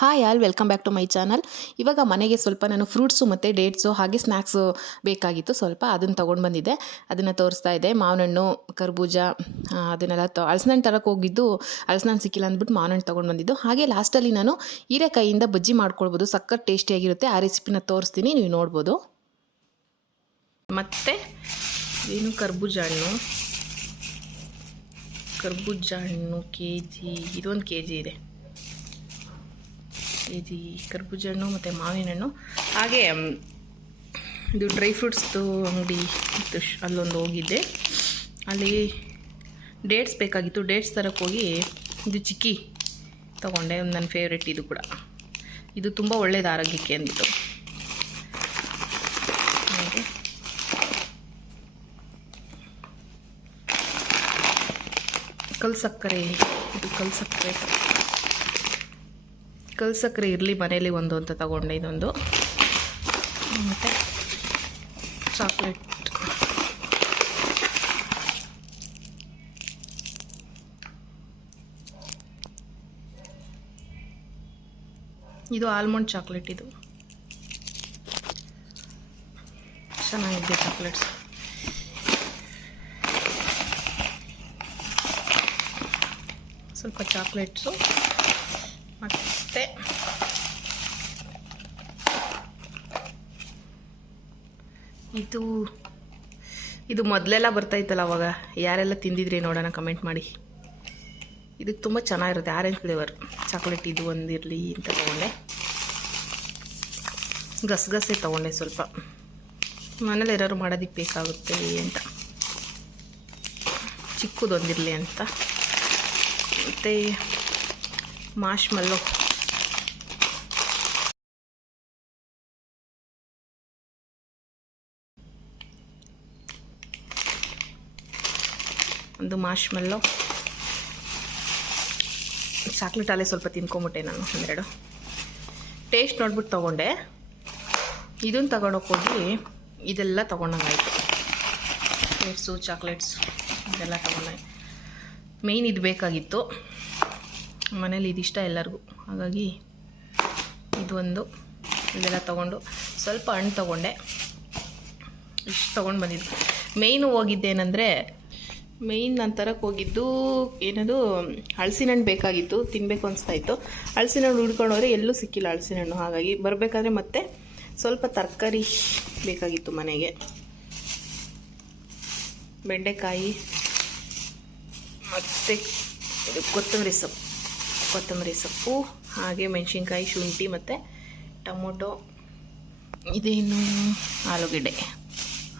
Hi all welcome back to my channel. ಇವಾಗ ಮನೆಗೆ ಸ್ವಲ್ಪ ನಾನು ಫ್ರೂಟ್ಸು ಮತ್ತು ಡೇಟ್ಸು ಹಾಗೆ ಸ್ನ್ಯಾಕ್ಸು ಬೇಕಾಗಿತ್ತು. ಸ್ವಲ್ಪ ಅದನ್ನು ತೊಗೊಂಡು ಬಂದಿದ್ದೆ, ಅದನ್ನು ತೋರಿಸ್ತಾ ಇದೆ. ಮಾವಿನ ಹಣ್ಣು, ಕರ್ಬೂಜ, ಅದನ್ನೆಲ್ಲ ಹಲಸಿನ ಹಣ್ಣು ತರಕ್ಕೆ ಹೋಗಿದ್ದು ಹಲಸಿನ ಹಣ್ಣು ಸಿಕ್ಕಿಲ್ಲ ಅಂದ್ಬಿಟ್ಟು ಮಾವಿನ ಹಣ್ಣು ತೊಗೊಂಡು ಬಂದಿದ್ದು. ಹಾಗೆ ಲಾಸ್ಟಲ್ಲಿ ನಾನು ಹೀರೆಕಾಯಿಯಿಂದ ಬಜ್ಜಿ ಮಾಡ್ಕೊಳ್ಬೋದು, ಸಖತ್ ಟೇಸ್ಟಿಯಾಗಿರುತ್ತೆ. ಆ ರೆಸಿಪಿನ ತೋರಿಸ್ತೀನಿ, ನೀವು ನೋಡ್ಬೋದು. ಮತ್ತು ಏನು ಕರ್ಬೂಜ ಹಣ್ಣು KG, ಇದೊಂದು KG ಇದೆ. KG ಕರ್ಬೂಜ ಹಣ್ಣು ಮತ್ತು ಮಾವಿನ ಹಣ್ಣು. ಹಾಗೆ ಇದು ಡ್ರೈ ಫ್ರೂಟ್ಸ್ದು ಅಂಗಡಿ ಇತ್ತು, ಅಲ್ಲೊಂದು ಹೋಗಿದ್ದೆ. ಅಲ್ಲಿ ಡೇಟ್ಸ್ ಬೇಕಾಗಿತ್ತು. ಡೇಟ್ಸ್ ತರಕ್ಕೆ ಹೋಗಿ ಇದು ಚಿಕ್ಕಿ ತೊಗೊಂಡೆ. ನನ್ನ ಫೇವ್ರೆಟ್ ಇದು ಕೂಡ. ಇದು ತುಂಬ ಒಳ್ಳೆಯದು ಆರೋಗ್ಯಕ್ಕೆ ಅಂದ್ಬಿಟ್ಟು. ಹಾಗೆ ಕಲ್ಸಕ್ಕರೆ, ಇದು ಕಲ್ಸಕ್ಕರೆ ಇರಲಿ ಮನೇಲಿ ಒಂದು ಅಂತ ತಗೊಂಡೆ. ಇದೊಂದು. ಮತ್ತು ಚಾಕ್ಲೇಟ್, ಇದು ಆಲ್ಮಂಡ್ ಚಾಕ್ಲೇಟ್. ಇದು ಚೆನ್ನಾಗಿದೆ ಚಾಕ್ಲೇಟ್ಸ್. ಸ್ವಲ್ಪ ಚಾಕ್ಲೇಟ್ಸು. ಮತ್ತು ಇದು ಮೊದಲೆಲ್ಲ ಬರ್ತಾಯಿತ್ತಲ್ಲ ಅವಾಗ, ಯಾರೆಲ್ಲ ತಿಂದಿದ್ರಿ ನೋಡೋಣ, ಕಮೆಂಟ್ ಮಾಡಿ. ಇದಕ್ಕೆ ತುಂಬ ಚೆನ್ನಾಗಿರುತ್ತೆ, ಆರೆಂಜ್ ಫ್ಲೇವರ್ ಚಾಕ್ಲೇಟ್. ಇದು ಒಂದಿರಲಿ ಅಂತ ತೊಗೊಂಡೆ. ಗಸಗಸೆ ತೊಗೊಂಡೆ ಸ್ವಲ್ಪ, ಮನೇಲಿ ಯಾರು ಮಾಡೋದಕ್ಕೆ ಬೇಕಾಗುತ್ತೆ ಅಂತ. ಚಿಕ್ಕದೊಂದಿರಲಿ ಅಂತ. ಮತ್ತು ಮಾರ್ಷ್ಮೆಲ್ಲೋ, ಒಂದು ಮಾರ್ಷ್ಮೆಲ್ಲೋ. ಚಾಕ್ಲೇಟ್ ಅಲ್ಲೇ ಸ್ವಲ್ಪ ತಿನ್ಕೊಂಬಿಟ್ಟೆ ನಾನು, ಒಂದೆರಡು ಟೇಸ್ಟ್ ನೋಡ್ಬಿಟ್ಟು ತೊಗೊಂಡೆ. ಇದನ್ನು ತಗೊಂಡೋಗಿ ಇದೆಲ್ಲ ತೊಗೊಂಡಂಗಾಯ್ತು. ಫ್ರೂಟ್ಸು, ಚಾಕ್ಲೇಟ್ಸು ಇದೆಲ್ಲ ತೊಗೊಂಡಾಯ್ತು. ಮೇಯ್ನ್ ಇದು ಬೇಕಾಗಿತ್ತು ಮನೇಲಿ, ಇದಿಷ್ಟ ಎಲ್ಲರಿಗೂ. ಹಾಗಾಗಿ ಇದೊಂದು, ಇದೆಲ್ಲ ತೊಗೊಂಡು ಸ್ವಲ್ಪ ಹಣ್ಣು ತೊಗೊಂಡೆ. ಇಷ್ಟು ತೊಗೊಂಡು ಬಂದಿದ್ದು. ಮೇಯ್ನು ಹೋಗಿದ್ದೇನೆಂದರೆ, ನಾನು ತರಕ್ಕೆ ಹೋಗಿದ್ದು ಏನದು ಹಲಸಿನ ಹಣ್ಣು ಬೇಕಾಗಿತ್ತು, ತಿನ್ನಬೇಕು ಅನಿಸ್ತಾಯಿತ್ತು. ಹಲಸಿನ ಹಣ್ಣು ಹುಡ್ಕೊಂಡೋದ್ರೆ ಎಲ್ಲೂ ಸಿಕ್ಕಿಲ್ಲ ಹಲಸಿನ ಹಣ್ಣು. ಹಾಗಾಗಿ ಬರಬೇಕಾದ್ರೆ ಮತ್ತೆ ಸ್ವಲ್ಪ ತರಕಾರಿ ಬೇಕಾಗಿತ್ತು ಮನೆಗೆ. ಬೆಂಡೆಕಾಯಿ ಮತ್ತು ಇದು ಕೊತ್ತಂಬರಿ ಸೊಪ್ಪು, ಹಾಗೆ ಮೆಣಸಿನ್ಕಾಯಿ, ಶುಂಠಿ ಮತ್ತು ಟೊಮೊಟೊ. ಇದೇನು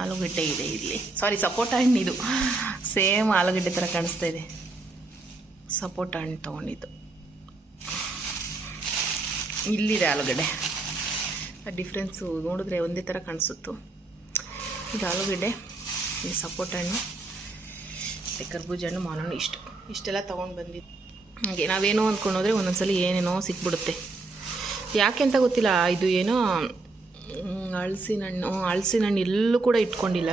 ಆಲೂಗಡ್ಡೆ ಇದೆ ಇಲ್ಲಿ. ಸಾರಿ, ಸಪೋಟ ಹಣ್ಣು. ಇದು ಸೇಮ್ ಆಲೂಗಡ್ಡೆ ಥರ ಕಾಣಿಸ್ತಾ ಇದೆ. ಸಪೋಟ ಹಣ್ಣು ತೊಗೊಂಡಿದ್ದು. ಇಲ್ಲಿದೆ ಆಲೂಗಡ್ಡೆ. ಆ ಡಿಫ್ರೆನ್ಸು ನೋಡಿದ್ರೆ ಒಂದೇ ಥರ ಕಾಣಿಸುತ್ತು. ಇದು ಆಲೂಗಡ್ಡೆ, ಇದು ಸಪೋಟ ಹಣ್ಣು ಮತ್ತು ಕರ್ಬೂಜ ಹಣ್ಣು, ಮಾವಿನ ಹಣ್ಣು. ಇಷ್ಟೆಲ್ಲ ತೊಗೊಂಡು ಬಂದಿದ್ದು. ಹಾಗೆ ನಾವೇನೋ ಅಂದ್ಕೊಂಡೋದ್ರೆ ಒಂದೊಂದ್ಸಲ ಏನೇನೋ ಸಿಕ್ಬಿಡುತ್ತೆ. ಯಾಕೆ ಅಂತ ಗೊತ್ತಿಲ್ಲ. ಇದು ಏನೋ ಹಲಸಿನ ಹಣ್ಣು ಎಲ್ಲೂ ಕೂಡ ಇಟ್ಕೊಂಡಿಲ್ಲ,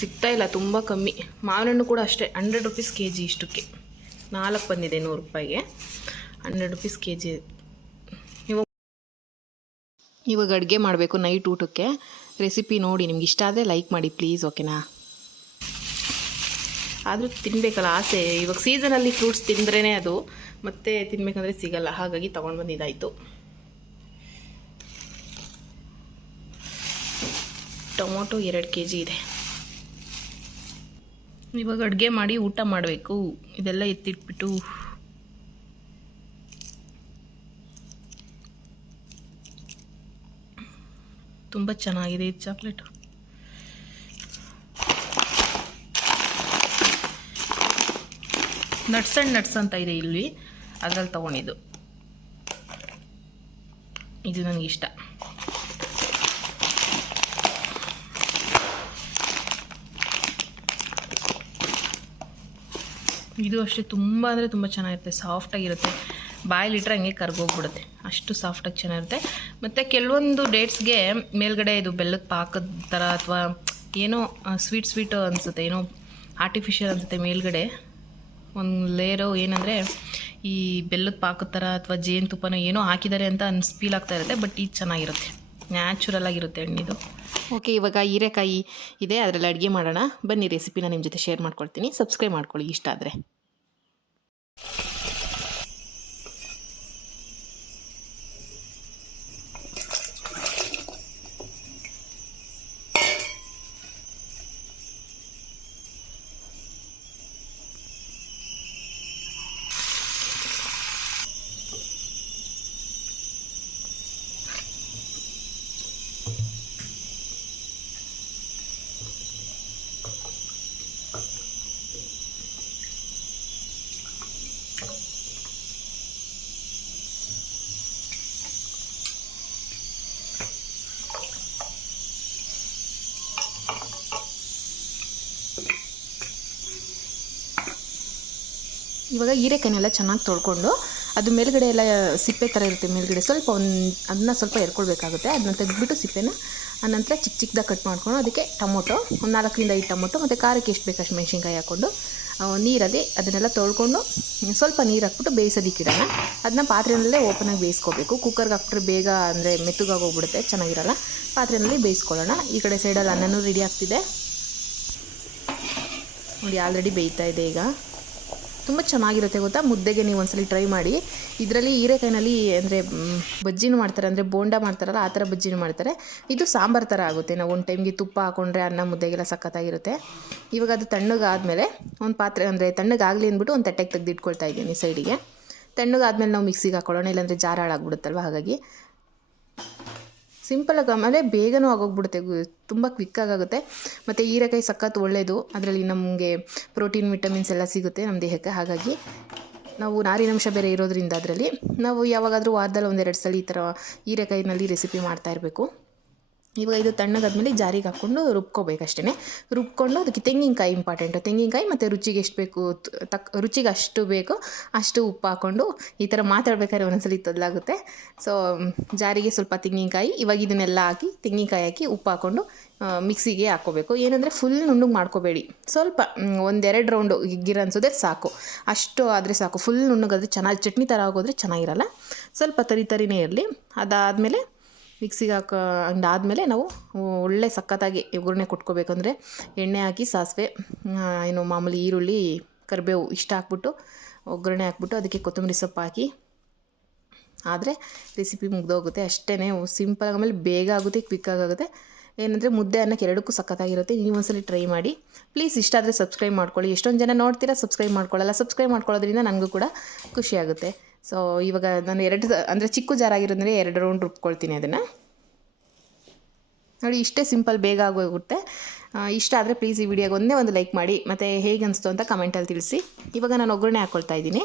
ಸಿಗ್ತಾಯಿಲ್ಲ, ತುಂಬ ಕಮ್ಮಿ. ಮಾವಿನ ಹಣ್ಣು ಕೂಡ ಅಷ್ಟೇ, 100 ರೂಪೀಸ್ KG. ಇಷ್ಟಕ್ಕೆ 4 ಬಂದಿದೆ, 100 ರೂಪಾಯಿಗೆ 100 ರೂಪೀಸ್ KG. ಇವಾಗ ಅಡುಗೆ ಮಾಡಬೇಕು ನೈಟ್ ಊಟಕ್ಕೆ. ರೆಸಿಪಿ ನೋಡಿ ನಿಮ್ಗೆ ಇಷ್ಟ ಆದರೆ ಲೈಕ್ ಮಾಡಿ ಪ್ಲೀಸ್, ಓಕೆನಾ? ಆದರೂ ತಿನ್ನಬೇಕಲ್ಲ, ಆಸೆ. ಇವಾಗ ಸೀಸನಲ್ಲಿ ಫ್ರೂಟ್ಸ್ ತಿಂದ್ರೇ ಅದು, ಮತ್ತೆ ತಿನ್ನಬೇಕಂದ್ರೆ ಸಿಗಲ್ಲ. ಹಾಗಾಗಿ ತೊಗೊಂಡು ಬಂದಿದ್ದಾಯಿತು. ಟೊಮೊಟೊ 2 KG ಇದೆ. ಇವಾಗ ಅಡುಗೆ ಮಾಡಿ ಊಟ ಮಾಡಬೇಕು. ಇದೆಲ್ಲ ಎತ್ತಿಟ್ಬಿಟ್ಟು ತುಂಬ ಚೆನ್ನಾಗಿದೆ ಇದು ಚಾಕ್ಲೇಟು. ನಟ್ಸ್ ಅಂತ ಇದೆ ಇಲ್ಲಿ, ಅದ್ರಲ್ಲಿ ತೊಗೊಂಡಿದ್ದು. ಇದು ನನಗಿಷ್ಟ. ಇದು ಅಷ್ಟೇ, ತುಂಬ ಅಂದರೆ ತುಂಬ ಚೆನ್ನಾಗಿರುತ್ತೆ, ಸಾಫ್ಟಾಗಿರುತ್ತೆ. ಬಾಯಲ್ಲಿಟ್ರೆ ಹಂಗೆ ಕರ್ಗೋಗ್ಬಿಡುತ್ತೆ, ಅಷ್ಟು ಸಾಫ್ಟಾಗಿ ಚೆನ್ನಾಗಿರುತ್ತೆ. ಮತ್ತು ಕೆಲವೊಂದು ಡೇಟ್ಸ್ಗೆ ಮೇಲ್ಗಡೆ ಇದು ಬೆಲ್ಲದ ಪಾಕದ ಥರ ಅಥವಾ ಏನೋ ಸ್ವೀಟ್ ಅನಿಸುತ್ತೆ, ಏನೋ ಆರ್ಟಿಫಿಷಿಯಲ್ ಅನಿಸುತ್ತೆ ಮೇಲ್ಗಡೆ ಒಂದು ಲೇಯರು. ಏನಂದರೆ ಈ ಬೆಲ್ಲದ ಪಾಕದ ಥರ ಅಥವಾ ಜೇನುತುಪ್ಪನೋ ಏನೋ ಹಾಕಿದ್ದಾರೆ ಅಂತ ಫೀಲ್ ಆಗ್ತಾ ಇರುತ್ತೆ. ಬಟ್ ಇದು ಚೆನ್ನಾಗಿರುತ್ತೆ, ನ್ಯಾಚುರಲ್ ಆಗಿರುತ್ತೆ ಹಣ್ಣಿದು. ಓಕೆ, ಇವಾಗ ಹೀರೆಕಾಯಿ ಇದೆ, ಅದರಲ್ಲಿ ಅಡುಗೆ ಮಾಡೋಣ ಬನ್ನಿ. ರೆಸಿಪಿನ ನಿಮ್ಮ ಜೊತೆ ಶೇರ್ ಮಾಡ್ಕೊಳ್ತೀನಿ. ಸಬ್ಸ್ಕ್ರೈಬ್ ಮಾಡ್ಕೊಳ್ಳಿ ಇಷ್ಟ ಆದರೆ. ಇವಾಗ ಹೀರೆಕಾಯಿನೆಲ್ಲ ಚೆನ್ನಾಗಿ ತೊಳ್ಕೊಂಡು ಅದು ಮೇಲ್ಗಡೆ ಎಲ್ಲ ಸಿಪ್ಪೆ ಥರ ಇರುತ್ತೆ, ಮೇಲ್ಗಡೆ ಸ್ವಲ್ಪ ಅದನ್ನ ಸ್ವಲ್ಪ ಎರ್ಕೊಳ್ಬೇಕಾಗುತ್ತೆ. ಅದನ್ನ ತೆಗೆದ್ಬಿಟ್ಟು ಸಿಪ್ಪೆನ ಆನಂತರ ಚಿಕ್ಕ ಚಿಕ್ಕದಾಗಿ ಕಟ್ ಮಾಡ್ಕೊಂಡು ಅದಕ್ಕೆ ಟೊಮೊಟೊ ಒಂದು 4ರಿಂದ 5 ಟೊಮೊಟೊ ಮತ್ತು ಖಾರಕ್ಕೆ ಎಷ್ಟು ಬೇಕಷ್ಟು ಮೆಣಸಿನ್ಕಾಯಿ ಹಾಕ್ಕೊಂಡು ನೀರಲ್ಲಿ ಅದನ್ನೆಲ್ಲ ತೊಳ್ಕೊಂಡು ಸ್ವಲ್ಪ ನೀರು ಹಾಕ್ಬಿಟ್ಟು ಬೇಯಿಸೋದಕ್ಕೆ ಇಡೋಣ. ಅದನ್ನ ಪಾತ್ರೆಯಲ್ಲೇ ಓಪನಾಗಿ ಬೇಯಿಸ್ಕೋಬೇಕು. ಕುಕ್ಕರ್ಗೆ ಹಾಕ್ಬಿಟ್ರೆ ಬೇಗ ಅಂದರೆ ಮೆತ್ತಗಾಗೋಗ್ಬಿಡುತ್ತೆ, ಚೆನ್ನಾಗಿರಲ್ಲ. ಪಾತ್ರೆಯಲ್ಲಿ ಬೇಯಿಸ್ಕೊಳ್ಳೋಣ. ಈ ಕಡೆ ಸೈಡಲ್ಲಿ ಅನ್ನನೂ ರೆಡಿ ಆಗ್ತಿದೆ ನೋಡಿ, ಆಲ್ರೆಡಿ ಬೇಯ್ತಾ ಇದೆ. ಈಗ ತುಂಬ ಚೆನ್ನಾಗಿರುತ್ತೆ ಗೊತ್ತಾ, ಮುದ್ದೆಗೆ ನೀವು ಒಂದ್ಸಲಿ ಟ್ರೈ ಮಾಡಿ. ಇದರಲ್ಲಿ ಹೀರೆಕಾಯಿನಲ್ಲಿ ಅಂದರೆ ಬಜ್ಜಿನೂ ಮಾಡ್ತಾರೆ, ಅಂದರೆ ಬೋಂಡ ಮಾಡ್ತಾರಲ್ಲ ಆ ಥರ ಬಜ್ಜಿನೂ ಮಾಡ್ತಾರೆ. ಇದು ಸಾಂಬಾರು ಥರ ಆಗುತ್ತೆ. ನಾವು ಒಂದು ಟೈಮ್ಗೆ ತುಪ್ಪ ಹಾಕ್ಕೊಂಡ್ರೆ ಅನ್ನ ಮುದ್ದೆಗೆಲ್ಲ ಸಖತ್ತಾಗಿರುತ್ತೆ. ಇವಾಗ ಅದು ತಣ್ಣಗಾದಮೇಲೆ ಒಂದು ಪಾತ್ರೆ ಅಂದರೆ ತಣ್ಣಗಾಗಲಿ ಅಂದ್ಬಿಟ್ಟು ಒಂದು ತಟ್ಟೆಗೆ ತೆಗೆದಿಟ್ಕೊಳ್ತಾ ಇದ್ದೀನಿ ಸೈಡಿಗೆ. ತಣ್ಣಗಾದ್ಮೇಲೆ ನಾವು ಮಿಕ್ಸಿಗೆ ಹಾಕೊಳ್ಳೋಣ, ಇಲ್ಲಾಂದರೆ ಜಾರ ಹಾಳಾಗ್ಬಿಡುತ್ತಲ್ವ. ಹಾಗಾಗಿ ಸಿಂಪಲಾಗಿ ಆಮೇಲೆ ಬೇಗನೂ ಆಗೋಗ್ಬಿಡುತ್ತೆ, ತುಂಬ ಕ್ವಿಕ್ಕಾಗುತ್ತೆ. ಮತ್ತು ಹೀರೆಕಾಯಿ ಸಖತ್ ಒಳ್ಳೆಯದು, ಅದರಲ್ಲಿ ನಮಗೆ ಪ್ರೋಟೀನ್ ವಿಟಮಿನ್ಸ್ ಎಲ್ಲ ಸಿಗುತ್ತೆ ನಮ್ಮ ದೇಹಕ್ಕೆ. ಹಾಗಾಗಿ ನಾವು ನಾರಿನಂಶ ಬೇರೆ ಇರೋದ್ರಿಂದ ಅದರಲ್ಲಿ ನಾವು ಯಾವಾಗಾದರೂ ವಾರದಲ್ಲಿ 1-2 ಸಲ ಈ ಥರ ಹೀರೆಕಾಯಿನಲ್ಲಿ ರೆಸಿಪಿ ಮಾಡ್ತಾಯಿರಬೇಕು. ಇವಾಗ ಇದು ತಣ್ಣಗಾದ್ಮೇಲೆ ಜಾರಿಗೆ ಹಾಕ್ಕೊಂಡು ರುಬ್ಕೋಬೇಕಷ್ಟೇ. ರುಬ್ಕೊಂಡು ಅದಕ್ಕೆ ತೆಂಗಿನಕಾಯಿ ಇಂಪಾರ್ಟೆಂಟು. ತೆಂಗಿನಕಾಯಿ ಮತ್ತು ರುಚಿಗೆ ಎಷ್ಟು ಬೇಕು ರುಚಿಗೆ ಅಷ್ಟು ಬೇಕು ಅಷ್ಟು ಉಪ್ಪು ಹಾಕ್ಕೊಂಡು, ಈ ಥರ ಮಾತಾಡ್ಬೇಕಾದ್ರೆ ಒಂದೊಂದ್ಸಲಿ ತೊದಲಾಗುತ್ತೆ. ಸೊ ಜಾರಿಗೆ ಸ್ವಲ್ಪ ತೆಂಗಿನಕಾಯಿ, ಇವಾಗ ಇದನ್ನೆಲ್ಲ ಹಾಕಿ ತೆಂಗಿನಕಾಯಿ ಹಾಕಿ ಉಪ್ಪು ಹಾಕ್ಕೊಂಡು ಮಿಕ್ಸಿಗೆ ಹಾಕ್ಕೋಬೇಕು. ಏನಂದರೆ ಫುಲ್ ನುಣ್ಣಗೆ ಮಾಡ್ಕೋಬೇಡಿ, ಸ್ವಲ್ಪ 1-2 ರೌಂಡು ಗಿರ್ ಅನ್ಸೋದ್ರೆ ಸಾಕು, ಅಷ್ಟು ಆದರೆ ಸಾಕು. ಫುಲ್ ನುಣ್ಣಗಾದರೆ ಚೆನ್ನಾಗಿ ಚಟ್ನಿ ಥರ ಆಗೋದ್ರೆ ಚೆನ್ನಾಗಿರಲ್ಲ, ಸ್ವಲ್ಪ ತರಿನೇ ಇರಲಿ. ಅದಾದಮೇಲೆ ಮಿಕ್ಸಿಗೆ ಹಂಗಾದ್ಮೇಲೆ ನಾವು ಒಳ್ಳೆ ಸಖತ್ತಾಗಿ ಒಗ್ಗರಣೆ ಕೊಟ್ಕೋಬೇಕಂದ್ರೆ ಎಣ್ಣೆ ಹಾಕಿ ಸಾಸಿವೆ ಏನು ಮಾಮೂಲಿ ಈರುಳ್ಳಿ ಕರಿಬೇವು ಇಷ್ಟ ಹಾಕ್ಬಿಟ್ಟು ಒಗ್ಗರಣೆ ಹಾಕ್ಬಿಟ್ಟು ಅದಕ್ಕೆ ಕೊತ್ತಂಬರಿ ಸೊಪ್ಪು ಹಾಕಿ ಆದರೆ ರೆಸಿಪಿ ಮುಗ್ದೋಗುತ್ತೆ ಅಷ್ಟೇ. ಸಿಂಪಲಾಗಿ ಆಮೇಲೆ ಬೇಗ ಆಗುತ್ತೆ, ಕ್ವಿಕ್ಕಾಗುತ್ತೆ. ಏನಂದರೆ ಮುದ್ದೆ ಅನ್ನಕ್ಕೆ ಎರಡಕ್ಕೂ ಸಖತ್ತಾಗಿರುತ್ತೆ. ನೀವು ಒಂದ್ಸಲಿ ಟ್ರೈ ಮಾಡಿ ಪ್ಲೀಸ್. ಇಷ್ಟ ಆದರೆ ಸಬ್ಸ್ಕ್ರೈಬ್ ಮಾಡ್ಕೊಳ್ಳಿ. ಎಷ್ಟೊಂದು ಜನ ನೋಡ್ತೀರಾ ಸಬ್ಸ್ಕ್ರೈಬ್ ಮಾಡ್ಕೊಳ್ಳಲ್ಲ. ಸಬ್ಸ್ಕ್ರೈಬ್ ಮಾಡ್ಕೊಳ್ಳೋದ್ರಿಂದ ನನಗೂ ಕೂಡ ಖುಷಿಯಾಗುತ್ತೆ. ಸೊ ಇವಾಗ ನಾನು 2 ಅಂದರೆ ಚಿಕ್ಕ ಜಾರ್ ಆಗಿರೋದ್ರೆ 2 ರೌಂಡ್ ರುಬ್ಕೊಳ್ತೀನಿ ಅದನ್ನು ನೋಡಿ. ಇಷ್ಟೇ ಸಿಂಪಲ್, ಬೇಗ ಆಗೋಗುತ್ತೆ. ಇಷ್ಟ ಆದರೆ ಪ್ಲೀಸ್ ಈ ವಿಡಿಯೋಗೆ ಒಂದು ಲೈಕ್ ಮಾಡಿ, ಮತ್ತು ಹೇಗೆ ಅನಿಸ್ತು ಅಂತ ಕಮೆಂಟಲ್ಲಿ ತಿಳಿಸಿ. ಇವಾಗ ನಾನು ಒಗ್ಗರಣೆ ಹಾಕ್ಕೊಳ್ತಾ ಇದ್ದೀನಿ.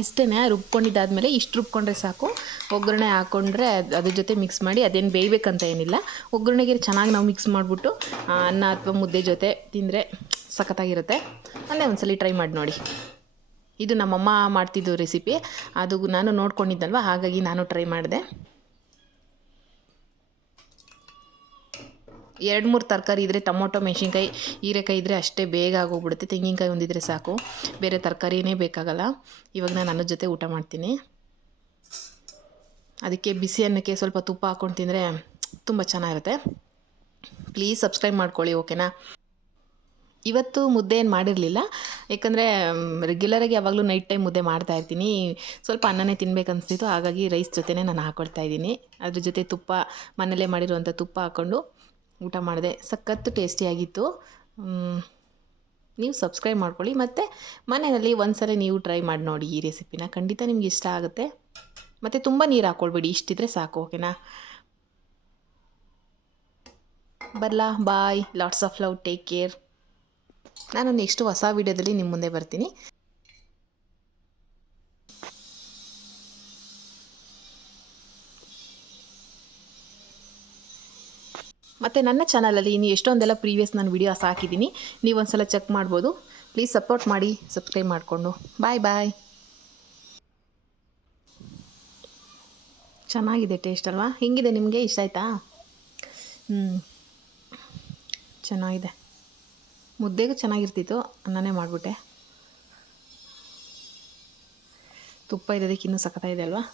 ಇಷ್ಟೇ ರುಬ್ಕೊಂಡಿದ್ದಾದಮೇಲೆ ಇಷ್ಟು ರುಬ್ಕೊಂಡ್ರೆ ಸಾಕು. ಒಗ್ಗರಣೆ ಹಾಕ್ಕೊಂಡ್ರೆ ಅದ್ರ ಜೊತೆ ಮಿಕ್ಸ್ ಮಾಡಿ, ಅದೇನು ಬೇಯಬೇಕಂತ ಏನಿಲ್ಲ. ಒಗ್ಗರಣೆಗೆ ಚೆನ್ನಾಗಿ ನಾವು ಮಿಕ್ಸ್ ಮಾಡಿಬಿಟ್ಟು ಅನ್ನ ಅಥವಾ ಮುದ್ದೆ ಜೊತೆ ತಿಂದರೆ ಸಖತ್ತಾಗಿರುತ್ತೆ. ಅಲ್ಲೇ ಒಂದ್ಸಲಿ ಟ್ರೈ ಮಾಡಿ ನೋಡಿ. ಇದು ನಮ್ಮಮ್ಮ ಮಾಡ್ತಿದ್ದು ರೆಸಿಪಿ, ಅದು ನಾನು ನೋಡ್ಕೊಂಡಿದ್ದಲ್ವ, ಹಾಗಾಗಿ ನಾನು ಟ್ರೈ ಮಾಡಿದೆ. 2-3 ತರಕಾರಿ ಇದ್ದರೆ, ಟೊಮೊಟೊ ಮೆಣಸಿನ್ಕಾಯಿ ಹೀರೆಕಾಯಿ ಇದ್ದರೆ ಅಷ್ಟೇ ಬೇಗ ಆಗೋಗ್ಬಿಡುತ್ತೆ. ತೆಂಗಿನಕಾಯಿ ಒಂದಿದ್ರೆ ಸಾಕು, ಬೇರೆ ತರಕಾರಿನೇ ಬೇಕಾಗಲ್ಲ. ಇವಾಗ ನಾನು ಅನ್ನದ ಜೊತೆ ಊಟ ಮಾಡ್ತೀನಿ. ಅದಕ್ಕೆ ಬಿಸಿ ಅನ್ನಕ್ಕೆ ಸ್ವಲ್ಪ ತುಪ್ಪ ಹಾಕ್ಕೊಂಡು ತಿಂದರೆ ತುಂಬ ಚೆನ್ನಾಗಿರುತ್ತೆ. ಪ್ಲೀಸ್ ಸಬ್ಸ್ಕ್ರೈಬ್ ಮಾಡ್ಕೊಳ್ಳಿ, ಓಕೆನಾ. ಇವತ್ತು ಮುದ್ದೆ ಏನು ಮಾಡಿರಲಿಲ್ಲ, ಯಾಕಂದರೆ ರೆಗ್ಯುಲರಾಗಿ ಯಾವಾಗಲೂ ನೈಟ್ ಟೈಮ್ ಮುದ್ದೆ ಮಾಡ್ತಾಯಿರ್ತೀನಿ. ಸ್ವಲ್ಪ ಅನ್ನನೇ ತಿನ್ಬೇಕನ್ನಿಸ್ತಿತ್ತು, ಹಾಗಾಗಿ ರೈಸ್ ಜೊತೆನೇ ನಾನು ಹಾಕ್ಕೊಳ್ತಾಯಿದ್ದೀನಿ. ಅದ್ರ ಜೊತೆ ತುಪ್ಪ, ಮನೆಯಲ್ಲೇ ಮಾಡಿರುವಂಥ ತುಪ್ಪ ಹಾಕ್ಕೊಂಡು ಊಟ ಮಾಡಿದೆ. ಸಖತ್ತು ಟೇಸ್ಟಿಯಾಗಿತ್ತು. ನೀವು ಸಬ್ಸ್ಕ್ರೈಬ್ ಮಾಡ್ಕೊಳ್ಳಿ, ಮತ್ತು ಮನೆಯಲ್ಲಿ ಒಂದ್ಸಲ ನೀವು ಟ್ರೈ ಮಾಡಿ ನೋಡಿ ಈ ರೆಸಿಪಿನ, ಖಂಡಿತ ನಿಮ್ಗೆ ಇಷ್ಟ ಆಗುತ್ತೆ. ಮತ್ತು ತುಂಬ ನೀರು ಹಾಕ್ಕೊಳ್ಬೇಡಿ, ಇಷ್ಟಿದ್ರೆ ಸಾಕು, ಓಕೆನಾ. ಬರಲಾ, bye, lots of love, take care. ನಾನು ನೆಕ್ಸ್ಟ್ ಹೊಸ ವೀಡಿಯೋದಲ್ಲಿ ನಿಮ್ಮ ಮುಂದೆ ಬರ್ತೀನಿ. ಮತ್ತು ನನ್ನ ಚಾನಲಲ್ಲಿ ಇನ್ನು ಎಷ್ಟೊಂದೆಲ್ಲ ಪ್ರೀವಿಯಸ್ ನಾನು ವೀಡಿಯೋಸ್ ಹಾಕಿದ್ದೀನಿ, ನೀವು ಒಂದು ಸಲ ಚೆಕ್ ಮಾಡ್ಬೋದು. ಪ್ಲೀಸ್ ಸಪೋರ್ಟ್ ಮಾಡಿ, ಸಬ್ಸ್ಕ್ರೈಬ್ ಮಾಡಿಕೊಂಡು. ಬಾಯ್ ಬಾಯ್. ಚೆನ್ನಾಗಿದೆ ಟೇಸ್ಟ್ ಅಲ್ವಾ? ಹೆಂಗಿದೆ ನಿಮಗೆ? ಇಷ್ಟ ಆಯಿತಾ? ಚೆನ್ನಾಗಿದೆ. ಮುದ್ದೆಗೂ ಚೆನ್ನಾಗಿರ್ತಿತ್ತು, ಅನ್ನನೇ ಮಾಡಿಬಿಟ್ಟೆ. ತುಪ್ಪ ಇರೋದಕ್ಕೆ ಇನ್ನೂ ಸಖತ್ತಾಗಿದೆ ಅಲ್ವಾ?